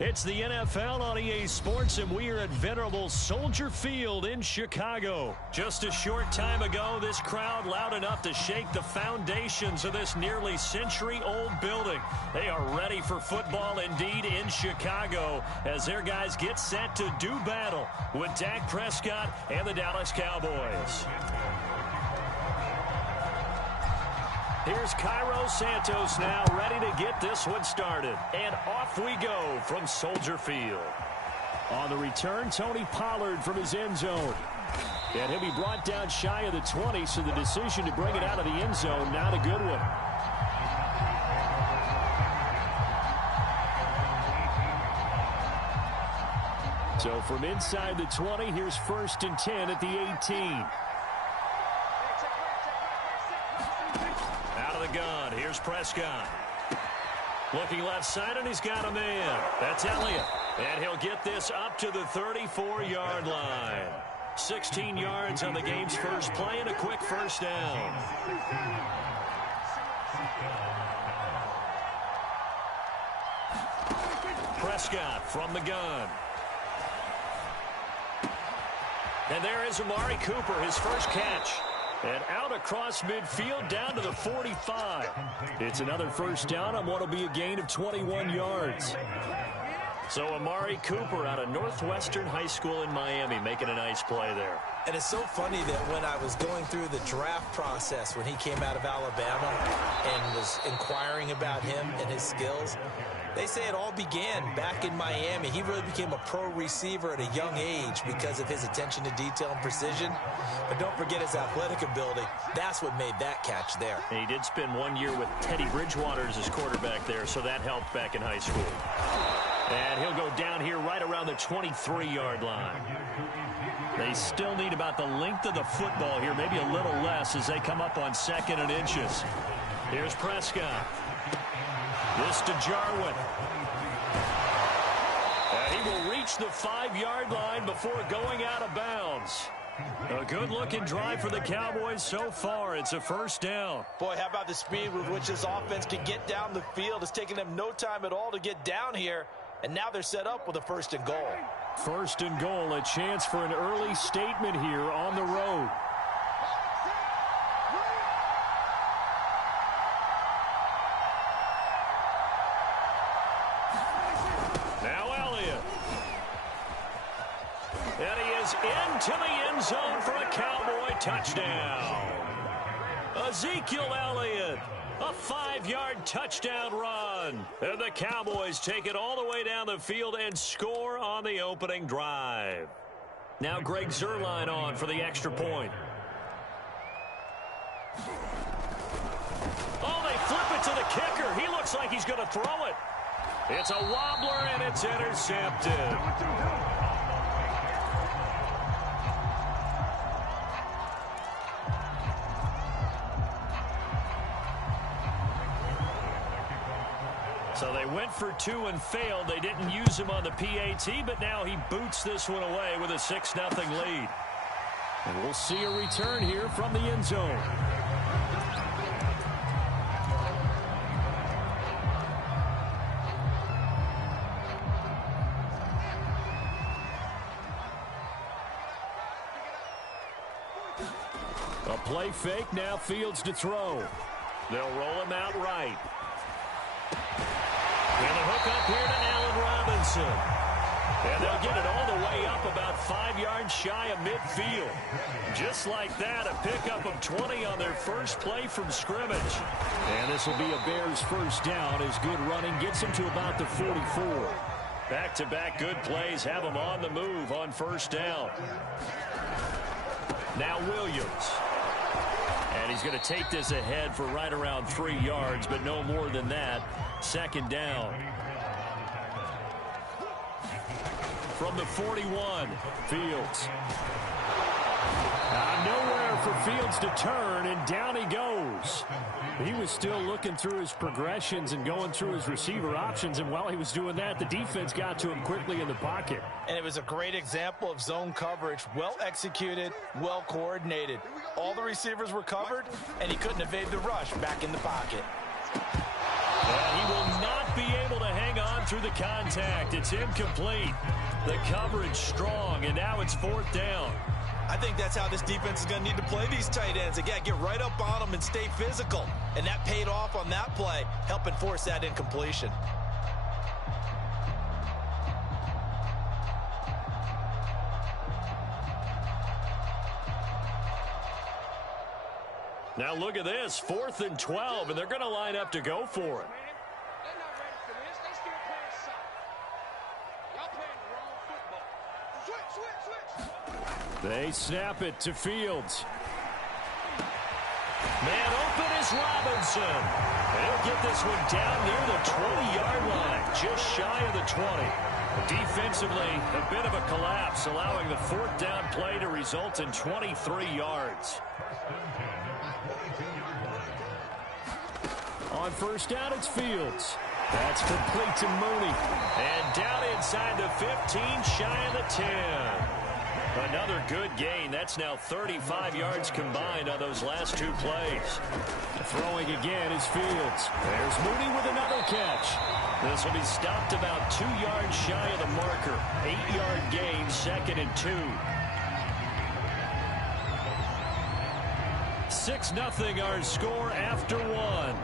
It's the NFL on EA Sports, and we are at venerable Soldier Field in Chicago. Just a short time ago, this crowd loud enough to shake the foundations of this nearly century-old building. They are ready for football indeed in Chicago as their guys get set to do battle with Dak Prescott and the Dallas Cowboys. Here's Cairo Santos now ready to get this one started. And off we go from Soldier Field. On the return, Tony Pollard from his end zone. And he'll be brought down shy of the 20, so the decision to bring it out of the end zone, not a good one. So from inside the 20, here's 1st and 10 at the 18. Gun. Here's Prescott. Looking left side, and he's got a man. That's Elliott. And he'll get this up to the 34-yard line. 16 yards on the game's first play and a quick first down. Prescott from the gun. And there is Amari Cooper, his first catch. And out across midfield down to the 45. It's another first down on what will be a gain of 21 yards. So Amari Cooper out of Northwestern High School in Miami making a nice play there. And it's so funny that when I was going through the draft process when he came out of Alabama and was inquiring about him and his skills, they say it all began back in Miami. He really became a pro receiver at a young age because of his attention to detail and precision. But don't forget his athletic ability. That's what made that catch there. And he did spend 1 year with Teddy Bridgewater as his quarterback there, so that helped back in high school. And he'll go down here right around the 23-yard line. They still need about the length of the football here, maybe a little less as they come up on 2nd and inches. Here's Prescott. This to Jarwin. He will reach the 5-yard line before going out of bounds. A good-looking drive for the Cowboys so far. It's a first down. Boy, how about the speed with which this offense can get down the field? It's taken them no time at all to get down here, and now they're set up with a 1st and goal. 1st and goal, a chance for an early statement here on the road. To the end zone for a Cowboy touchdown. Ezekiel Elliott, a 5-yard touchdown run. And the Cowboys take it all the way down the field and score on the opening drive. Now Greg Zuerlein on for the extra point. Oh, they flip it to the kicker. He looks like he's going to throw it. It's a wobbler, and it's intercepted. So they went for 2 and failed. They didn't use him on the PAT, but now he boots this one away with a 6-0 lead. And we'll see a return here from the end zone. A play fake, now Fields to throw. They'll roll him out right. And the hook up here to Allen Robinson. And they'll get it all the way up about 5 yards shy of midfield. Just like that, a pickup of 20 on their first play from scrimmage. And this will be a Bears first down as good running gets them to about the 44. Back-to-back good plays have them on the move on first down. Now Williams. And he's going to take this ahead for right around 3 yards, but no more than that. 2nd down. From the 41, Fields. Nowhere for Fields to turn, and down he goes. He was still looking through his progressions and going through his receiver options, and while he was doing that, the defense got to him quickly in the pocket. And it was a great example of zone coverage. Well executed, well coordinated. All the receivers were covered, and he couldn't evade the rush back in the pocket. And he will not be able to hang on through the contact. It's incomplete. The coverage strong, and now it's 4th down. I think that's how this defense is going to need to play these tight ends. Again, get right up on them and stay physical. And that paid off on that play, helping force that incompletion. Now look at this, 4th and 12, and they're going to line up to go for it. They snap it to Fields. Man open is Robinson. He'll get this one down near the 20-yard line, just shy of the 20. Defensively, a bit of a collapse, allowing the 4th down play to result in 23 yards. On 1st down, it's Fields. That's complete to Mooney. And down inside the 15, shy of the 10. Another good gain. That's now 35 yards combined on those last 2 plays. Throwing again is Fields. There's Mooney with another catch. This will be stopped about 2 yards shy of the marker. 8-yard gain, 2nd and 2. 6-0 our score after 1.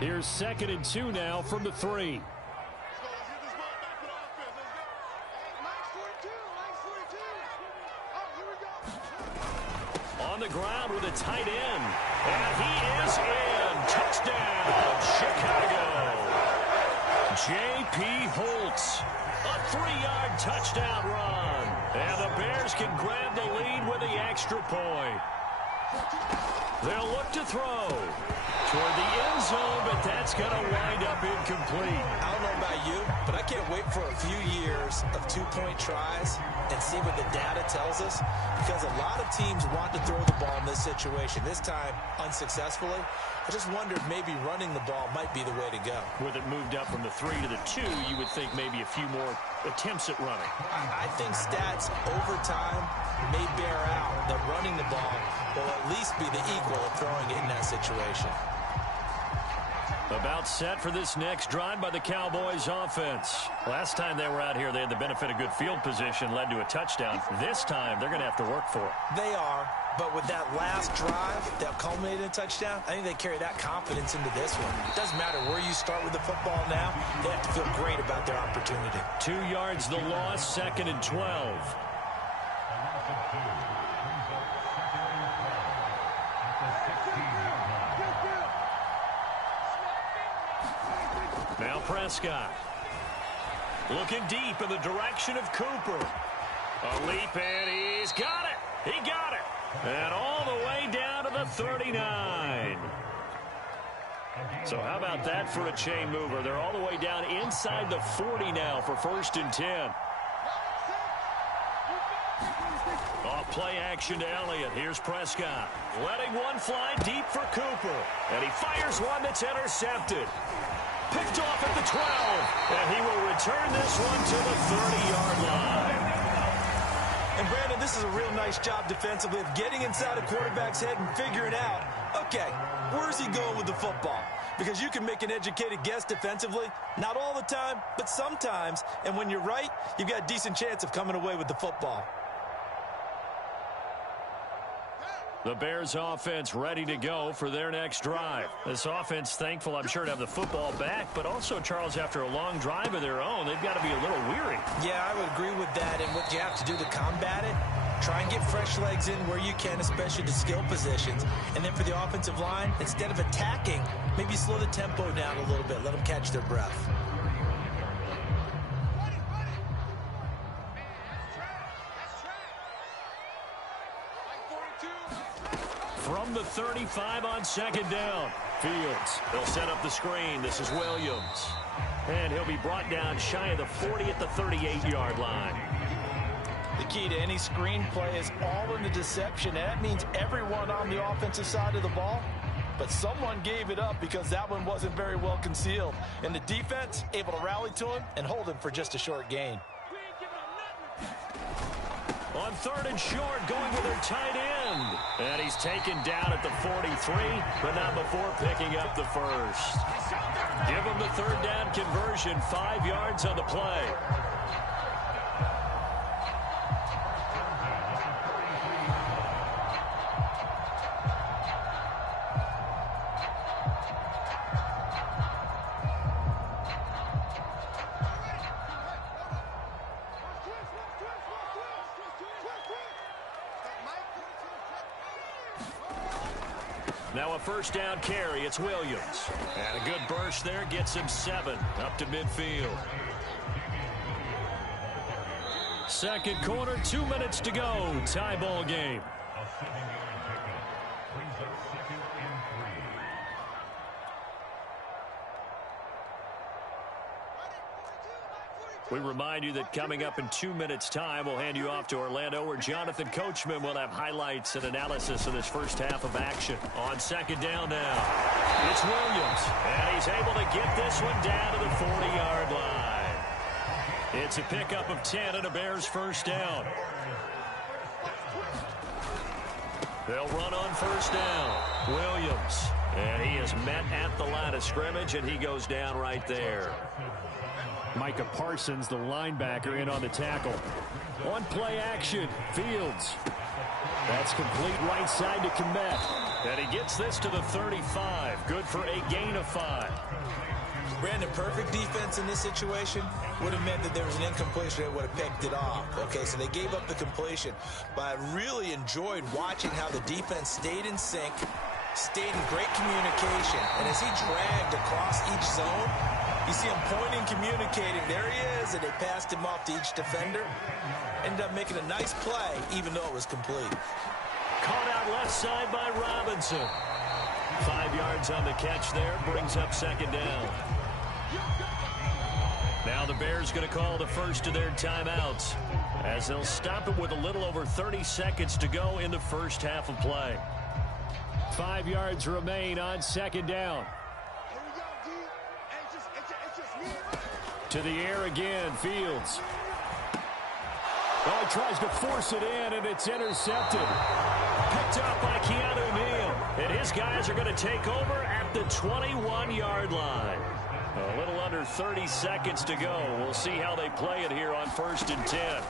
Here's 2nd and 2 now from the 3. On the ground with a tight end. And he is in. Touchdown, Chicago. J.P. Holtz. A 3-yard touchdown run. And the Bears can grab the lead with the extra point. They'll look to throw toward the end zone, but that's going to wind up incomplete. I don't know about you, but I can't wait for a few years of 2-point tries and see what the data tells us, because a lot of teams want to throw the ball in this situation. This time, unsuccessfully. I just wondered maybe running the ball might be the way to go. With it moved up from the 3 to the 2, you would think maybe a few more attempts at running. I think stats over time may bear out that running the ball will at least be the equal of throwing it in that situation. About set for this next drive by the Cowboys offense. Last time they were out here, they had the benefit of good field position, led to a touchdown. This time, they're going to have to work for it. They are, but with that last drive that culminated in a touchdown, I think they carry that confidence into this one. It doesn't matter where you start with the football now. They have to feel great about their opportunity. 2 yards the loss, 2nd and 12. Now Prescott. Looking deep in the direction of Cooper. A leap, and he's got it. He got it. And all the way down to the 39. So how about that for a chain mover? They're all the way down inside the 40 now for 1st and 10. Off play action to Elliott. Here's Prescott. Letting one fly deep for Cooper. And he fires one that's intercepted. Picked off at the 12. And he will return this one to the 30-yard line. And Brandon, this is a real nice job defensively of getting inside a quarterback's head and figuring out, okay, where's he going with the football? Because you can make an educated guess defensively, not all the time, but sometimes. And when you're right, you've got a decent chance of coming away with the football. The Bears offense ready to go for their next drive. This offense thankful, I'm sure, to have the football back, but also, Charles, after a long drive of their own, they've got to be a little weary. Yeah, I would agree with that, and what you have to do to combat it, try and get fresh legs in where you can, especially to skill positions. And then for the offensive line, instead of attacking, maybe slow the tempo down a little bit, let them catch their breath. From the 35 on 2nd down. Fields, they'll set up the screen. This is Williams. And he'll be brought down shy of the 40 at the 38-yard line. The key to any screen play is all in the deception. And that means everyone on the offensive side of the ball but someone gave it up because that one wasn't very well concealed. And the defense able to rally to him and hold him for just a short gain. On 3rd and short, going with their tight end. And he's taken down at the 43, but not before picking up the first. Give him the 3rd down conversion, 5 yards on the play. Now a 1st down carry. It's Williams. And a good burst there gets him 7 up to midfield. 2nd quarter, 2 minutes to go. Tie ball game. We remind you that coming up in 2 minutes' time, we'll hand you off to Orlando, where Jonathan Coachman will have highlights and analysis of this first half of action. On 2nd down now, it's Williams, and he's able to get this one down to the 40-yard line. It's a pickup of 10 and a Bears 1st down. They'll run on 1st down. Williams, and he is met at the line of scrimmage, and he goes down right there. Micah Parsons, the linebacker, in on the tackle. On play action, Fields. That's complete right side to Kmet. And he gets this to the 35. Good for a gain of 5. Brandon, perfect defense in this situation would have meant that there was an incompletion that would have picked it off. Okay, so they gave up the completion. But I really enjoyed watching how the defense stayed in sync, stayed in great communication. And as he dragged across each zone, you see him pointing, communicating. There he is, and they passed him off to each defender. Ended up making a nice play, even though it was complete. Caught out left side by Robinson. 5 yards on the catch there, brings up 2nd down. Now the Bears going to call the first of their timeouts, as they'll stop it with a little over 30 seconds to go in the first half of play. 5 yards remain on 2nd down. To the air again, Fields. Oh, he tries to force it in, and it's intercepted. Picked up by Keanu Neal. And his guys are going to take over at the 21-yard line. A little under 30 seconds to go. We'll see how they play it here on 1st and 10.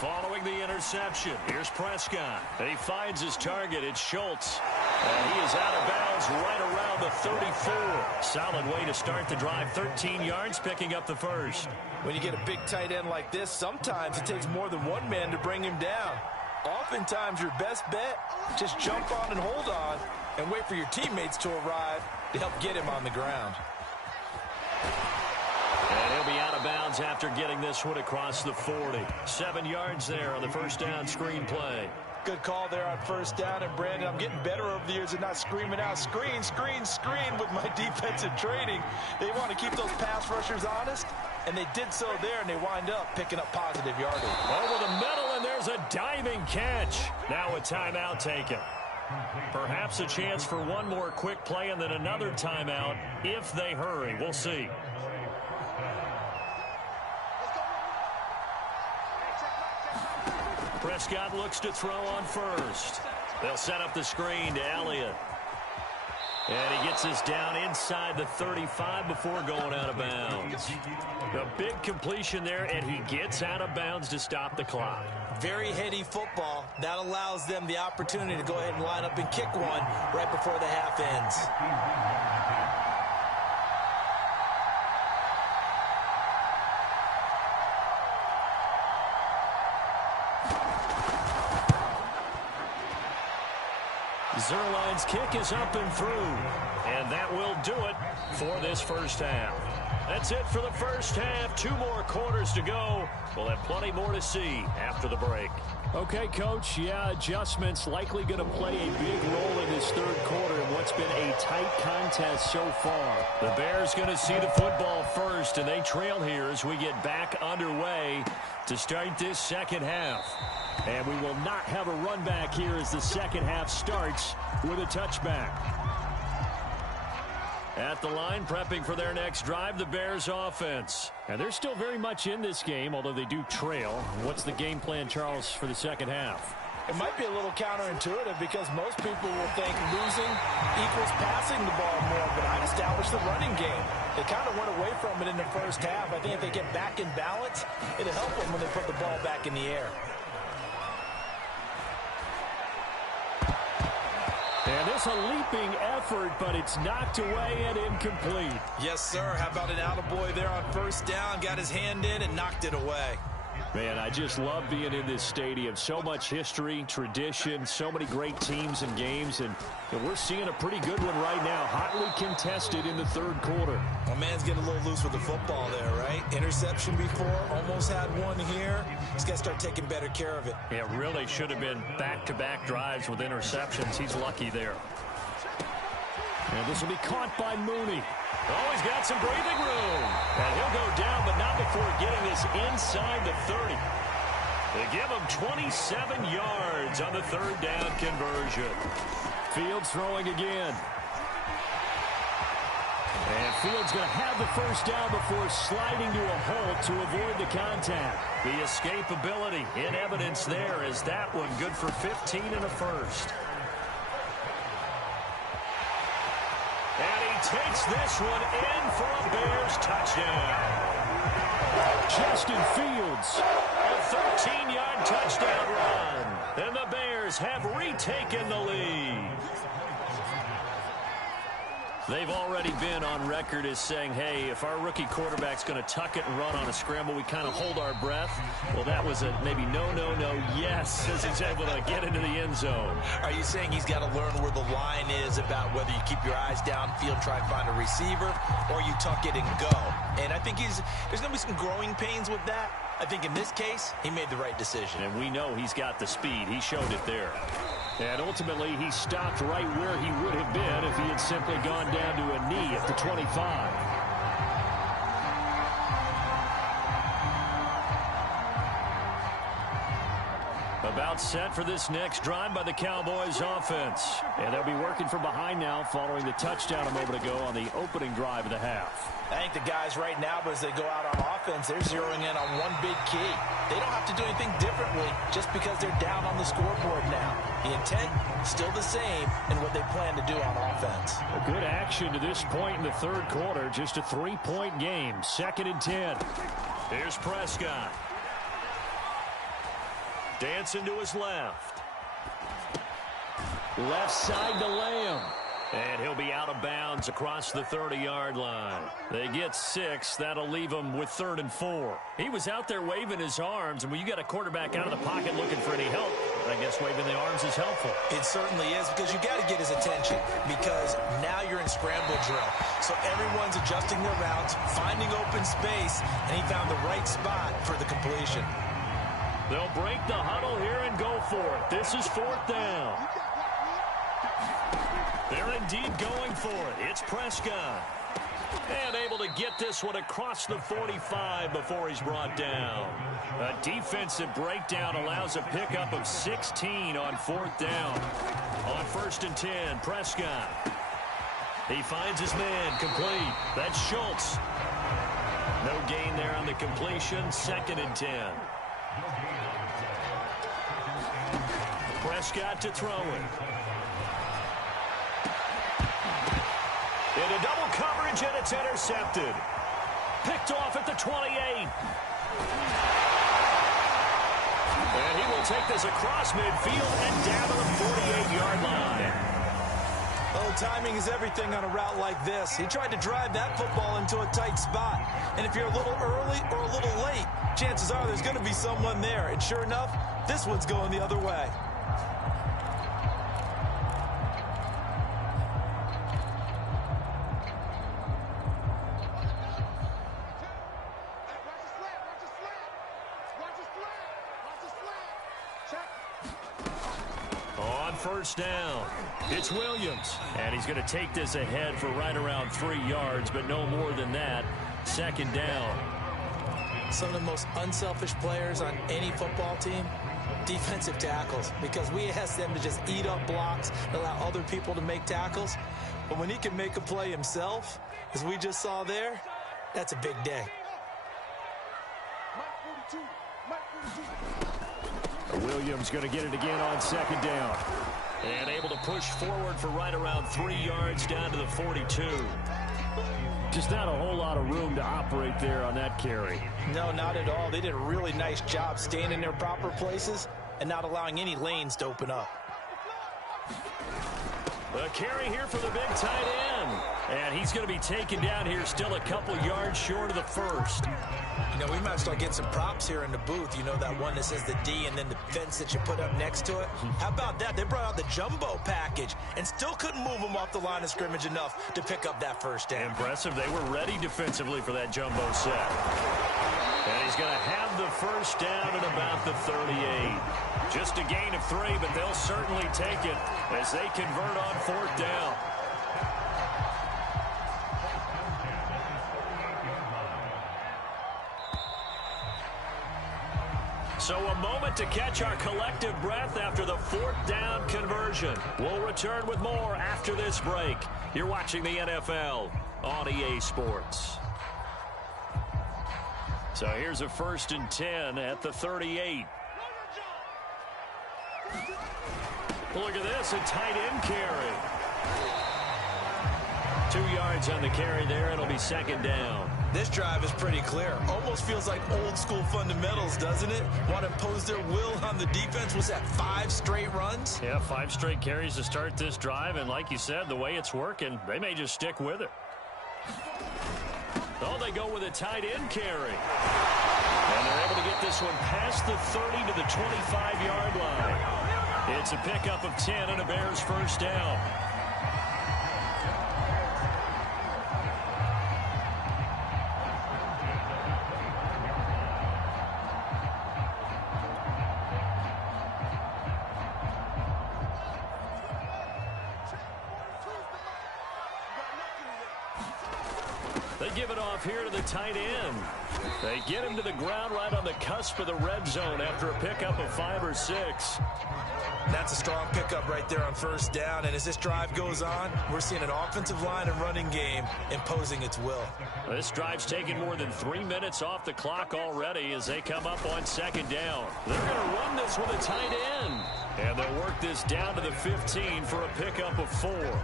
Following the interception, here's Prescott. And he finds his target. It's Schultz. And he is out of bounds right around the 34. Solid way to start the drive. 13 yards, picking up the first. When you get a big tight end like this, sometimes it takes more than one man to bring him down. Oftentimes, your best bet, just jump on and hold on and wait for your teammates to arrive to help get him on the ground. And he'll be out of bounds after getting this one across the 40. 7 yards there on the 1st down screen play. Good call there on 1st down. And, Brandon, I'm getting better over the years and not screaming out, screen, screen, screen with my defensive training. They want to keep those pass rushers honest, and they did so there, and they wind up picking up positive yardage. Over the middle, and there's a diving catch. Now a timeout taken. Perhaps a chance for one more quick play and then another timeout if they hurry. We'll see. Prescott looks to throw on 1st. They'll set up the screen to Elliott. And he gets this down inside the 35 before going out of bounds. A big completion there, and he gets out of bounds to stop the clock. Very heady football. That allows them the opportunity to go ahead and line up and kick one right before the half ends. Zerline's kick is up and through, and that will do it for this first half. That's it for the first half. 2 more quarters to go. We'll have plenty more to see after the break. Okay, Coach, yeah, adjustments likely going to play a big role in this 3rd quarter in what's been a tight contest so far. The Bears going to see the football first, and they trail here as we get back underway to start this 2nd half. And we will not have a run back here as the 2nd half starts with a touchback. At the line, prepping for their next drive, the Bears offense. And they're still very much in this game, although they do trail. What's the game plan, Charles, for the second half? It might be a little counterintuitive because most people will think losing equals passing the ball more, but I've established the running game. They kind of went away from it in the first half. I think if they get back in balance, it'll help them when they put the ball back in the air. And this a leaping effort, but it's knocked away and incomplete. Yes, sir. How about an attaboy there on first down? Got his hand in and knocked it away. Man, I just love being in this stadium. So much history, tradition, so many great teams and games, and we're seeing a pretty good one right now, hotly contested in the third quarter. My man's getting a little loose with the football there, right? Interception before, almost had one here. He's got to start taking better care of it. Yeah, really should have been back-to-back drives with interceptions. He's lucky there. And this will be caught by Mooney. Oh, he's got some breathing room. And he'll go down, but not before getting this inside the 30. They give him 27 yards on the third down conversion. Fields throwing again. And Fields going to have the first down before sliding to a halt to avoid the contact. The escapability in evidence there is that one good for 15 and a first. And he takes this one in for a Bears touchdown. Justin Fields, a 13-yard touchdown run. And the Bears have retaken the lead. They've already been on record as saying, hey, if our rookie quarterback's going to tuck it and run on a scramble, we kind of hold our breath. Well, that was a maybe no, yes, as he's able to get into the end zone. Are you saying he's got to learn where the line is about whether you keep your eyes downfield, try and find a receiver, or you tuck it and go? And I think there's going to be some growing pains with that. I think in this case, he made the right decision. And we know he's got the speed. He showed it there. And ultimately, he stopped right where he would have been if he had simply gone down to a knee at the 25. About set for this next drive by the Cowboys offense. And they'll be working from behind now following the touchdown a moment ago on the opening drive of the half. I think the guys right now, as they go out on offense, they're zeroing in on one big key. They don't have to do anything differently just because they're down on the scoreboard now. The intent, still the same in what they plan to do on offense. A good action to this point in the third quarter. Just a 3-point game. 2nd and 10. Here's Prescott. Dancing to his left. Left side to Lamb. And he'll be out of bounds across the 30-yard line. They get 6. That'll leave him with 3rd and 4. He was out there waving his arms, and when you got a quarterback out of the pocket looking for any help, I guess waving the arms is helpful. It certainly is, because you got to get his attention, because now you're in scramble drill. So everyone's adjusting their routes, finding open space, and he found the right spot for the completion. They'll break the huddle here and go for it. This is 4th down. They're indeed going for it. It's Prescott. And able to get this one across the 45 before he's brought down. A defensive breakdown allows a pickup of 16 on 4th down. On 1st and 10, Prescott. He finds his man, complete. That's Schultz. No gain there on the completion. 2nd and 10. Prescott to throw it. Into double coverage, and it's intercepted. Picked off at the 28. And he will take this across midfield and down to the 48-yard line. Oh, timing is everything on a route like this. He tried to drive that football into a tight spot. And if you're a little early or a little late, chances are there's going to be someone there. And sure enough, this one's going the other way. First down. It's Williams. And he's going to take this ahead for right around 3 yards, but no more than that. 2nd down. some of the most unselfish players on any football team? Defensive tackles, because we ask them to just eat up blocks, allow other people to make tackles. But when he can make a play himself, as we just saw there, that's a big day. Williams going to get it again on second down. And able to push forward for right around 3 yards down to the 42. Just not a whole lot of room to operate there on that carry. No, not at all. They did a really nice job staying in their proper places and not allowing any lanes to open up. A carry here for the big tight end. And he's going to be taken down here still a couple yards short of the first. You know, we might start getting some props here in the booth. You know, that one that says the D and then the fence that you put up next to it. How about that? They brought out the jumbo package and still couldn't move them off the line of scrimmage enough to pick up that first down. Impressive. They were ready defensively for that jumbo set. And he's going to have the first down at about the 38. Just a gain of 3, but they'll certainly take it as they convert on 4th down. So a moment to catch our collective breath after the 4th down conversion. We'll return with more after this break. You're watching the NFL on EA Sports. So here's a 1st and 10 at the 38. Look at this, a tight end carry. 2 yards on the carry there. It'll be 2nd down. This drive is pretty clear. Almost feels like old school fundamentals, doesn't it? Want to impose their will on the defense. Was that 5 straight runs? Yeah, 5 straight carries to start this drive. And like you said, the way it's working, they may just stick with it. Oh, they go with a tight end carry. And they're able to get this one past the 30 to the 25-yard line. It's a pickup of 10 and a Bears first down. They give it off here to the tight end. They get him to the ground right on the cusp of the red zone after a pickup of 5 or 6. That's a strong pickup right there on 1st down. And as this drive goes on, we're seeing an offensive line and running game imposing its will. This drive's taken more than 3 minutes off the clock already as they come up on 2nd down. They're going to run this with a tight end. And they'll work this down to the 15 for a pickup of 4.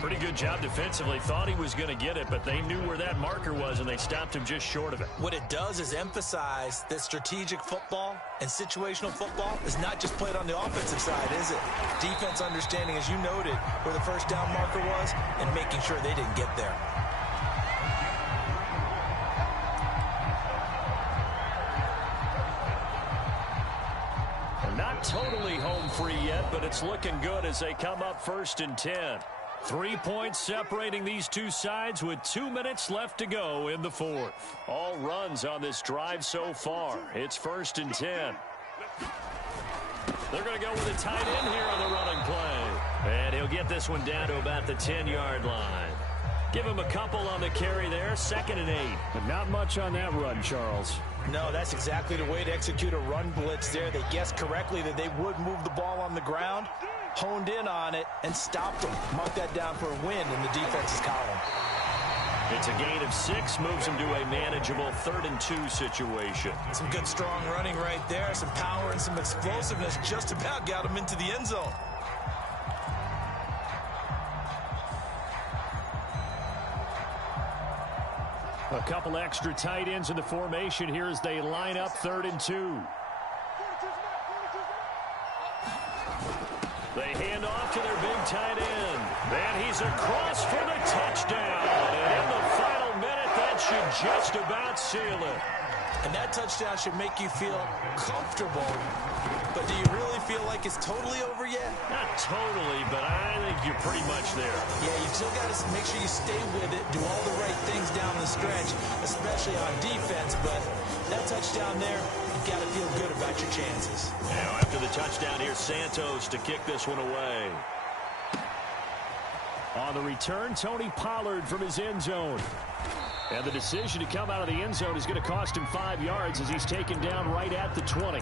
Pretty good job defensively. Thought he was going to get it, but they knew where that marker was, and they stopped him just short of it. What it does is emphasize that strategic football and situational football is not just played on the offensive side, is it? Defense understanding, as you noted, where the 1st down marker was and making sure they didn't get there. They're not totally home free yet, but it's looking good as they come up 1st and 10. 3 points separating these two sides with 2 minutes left to go in the 4th. All runs on this drive so far. It's 1st and 10. They're going to go with a tight end here on the running play. And he'll get this one down to about the 10-yard line. Give him a couple on the carry there. 2nd and 8. But not much on that run, Charles. No, that's exactly the way to execute a run blitz there. They guessed correctly that they would move the ball on the ground, honed in on it, and stopped them. Mark that down for a win in the defense's column. It's a gain of 6, moves them to a manageable 3rd and 2 situation. Some good, strong running right there. Some power and some explosiveness just about got him into the end zone. A couple extra tight ends in the formation here as they line up 3rd and 2. They hand off to their big tight end. And he's across for the touchdown. And in the final minute, that should just about seal it. And that touchdown should make you feel comfortable. But do you really feel like it's totally over yet? Not totally, but I think you're pretty much there. Yeah, you still got to make sure you stay with it, do all the right things down the stretch, especially on defense. But that touchdown there, you've got to feel good about your chances. Now, after the touchdown, here's Santos to kick this one away. On the return, Tony Pollard from his end zone. And the decision to come out of the end zone is going to cost him 5 yards as he's taken down right at the 20.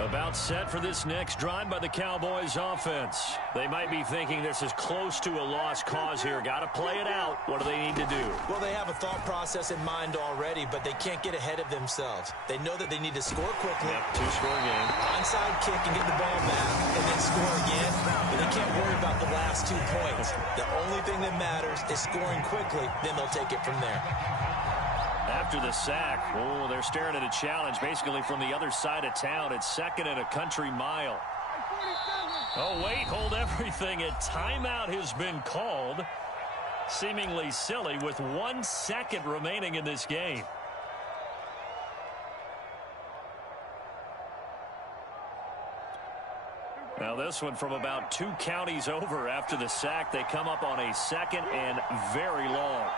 About set for this next drive by the Cowboys offense. They might be thinking this is close to a lost cause here. Got to play it out. What do they need to do? Well, they have a thought process in mind already, but they can't get ahead of themselves. They know that they need to score quickly. Yep, 2-score game. Onside kick and get the ball back and then score again. But they can't worry about the last 2 points. The only thing that matters is scoring quickly. Then they'll take it from there. After the sack, oh, they're staring at a challenge basically from the other side of town. It's 2nd and a country mile. Oh, wait, hold everything. A timeout has been called. Seemingly silly with 1 second remaining in this game. Now this one from about 2 counties over after the sack. They come up on a 2nd and very long.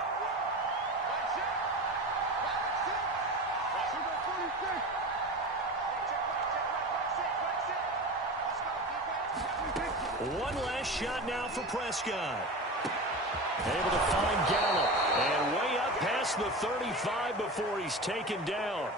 One last shot now for Prescott. Able to find Gallup. And way up past the 35 before he's taken down.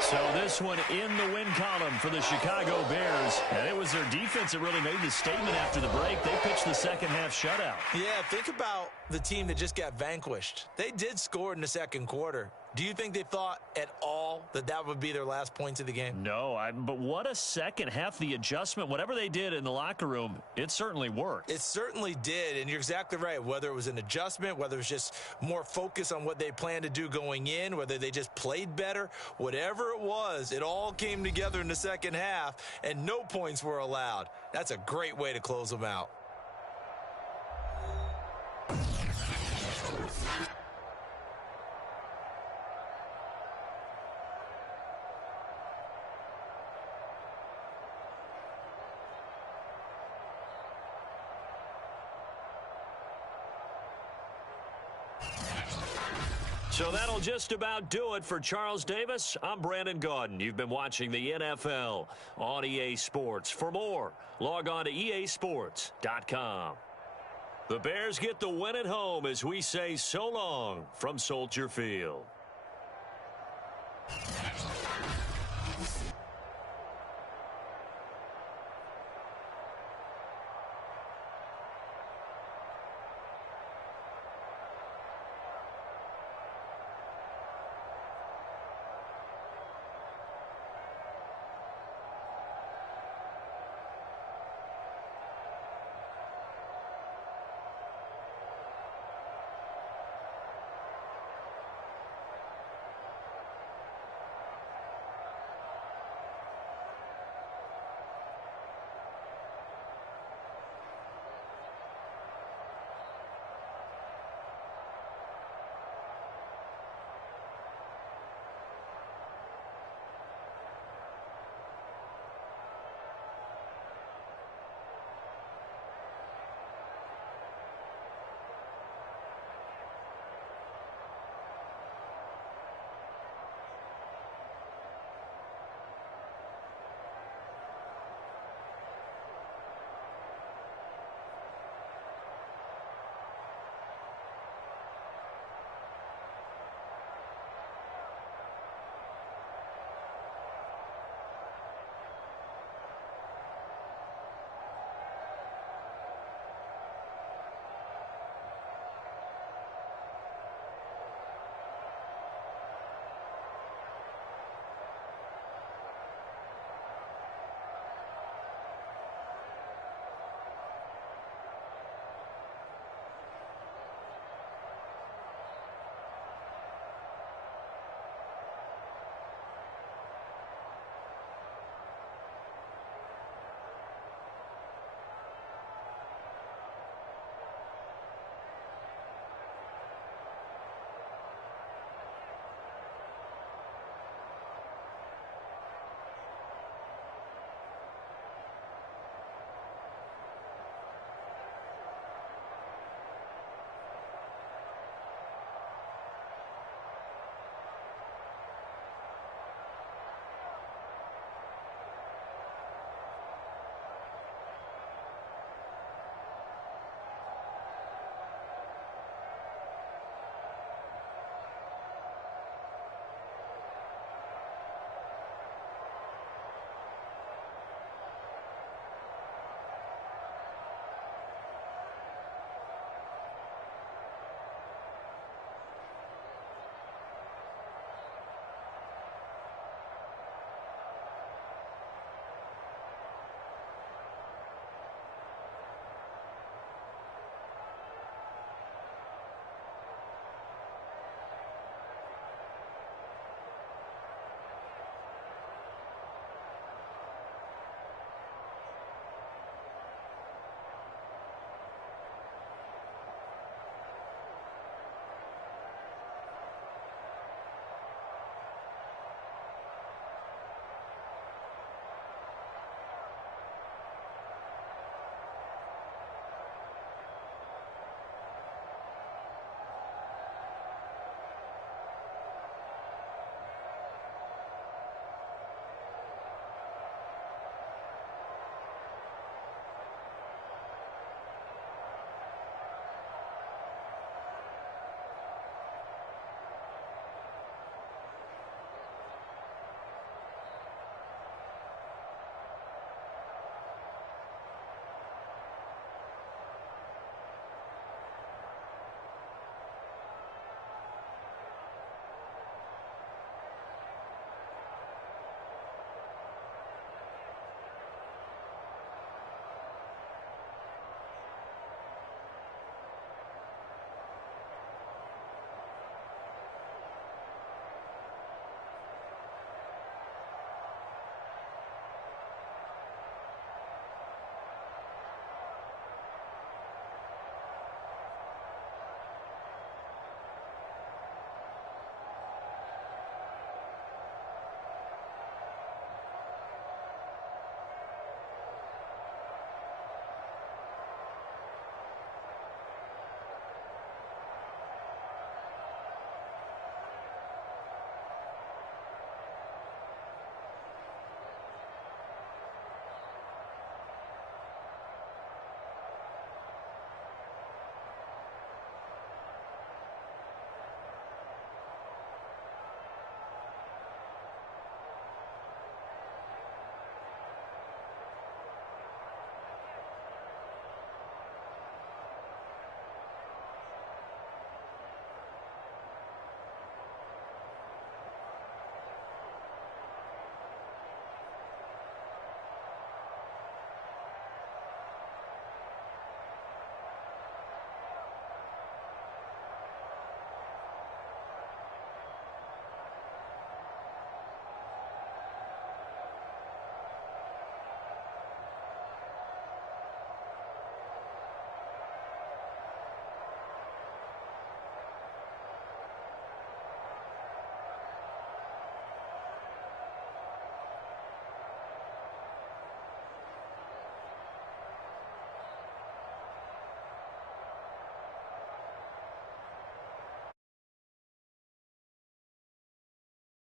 So this one in the win column for the Chicago Bears. And it was their defense that really made the statement after the break. They pitched the second half shutout. Yeah, think about the team that just got vanquished. They did score in the second quarter. Do you think they thought at all that that would be their last points of the game? No, but what a second half. The adjustment, whatever they did in the locker room, it certainly worked. It certainly did, and you're exactly right. Whether it was an adjustment, whether it was just more focus on what they planned to do going in, whether they just played better, whatever it was, it all came together in the second half, and no points were allowed. That's a great way to close them out. So that'll just about do it for Charles Davis. I'm Brandon Gaudin. You've been watching the NFL on EA Sports. For more, log on to easports.com. The Bears get the win at home as we say so long from Soldier Field.